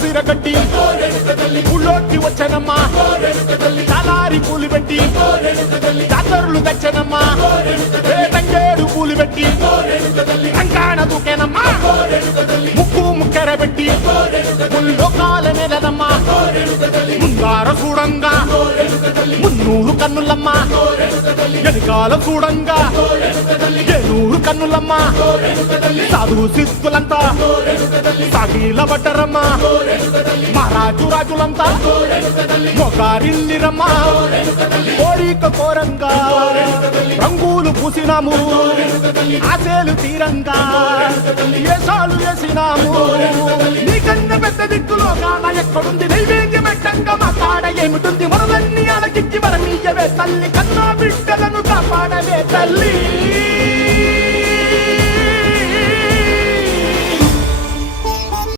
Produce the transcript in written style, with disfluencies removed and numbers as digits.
సిరగట్టి ఊళ్ళోకి వచ్చనమ్మా తలారి పూలు పెట్టి జాతరులు తెచ్చనమ్మా తంగేడు పూలు పెట్టి రంగాణ దూకేనమ్మా ముక్కు ముక్కెర పెట్టి ముల్లోకాల నెలనమ్మా ముందార చూడంగా మున్నూరు కన్నులమ్మా వెనుకాల చూడంగా ఏనూరు కన్నులమ్మా సాధు సిద్ధులంతా సాగిల పడ్డరమ్మా మహారాజు రాజులంతా మొగారిల్లిరమ్మా కోరిక కోరంగా రంగులు పూసినాము ఆశలు తీరంగా ఏసాలు వేసినాము నీకన్నా పెద్ద దిక్కులో కాన ఎక్కడుంది నైవేద్యం పెట్టంగా మా కాడ ఏమిటుంది మనలన్నీ అలకిచ్చి మరమీయవే తల్లి కన్నా బిడ్డలను కాపాడవే తల్లి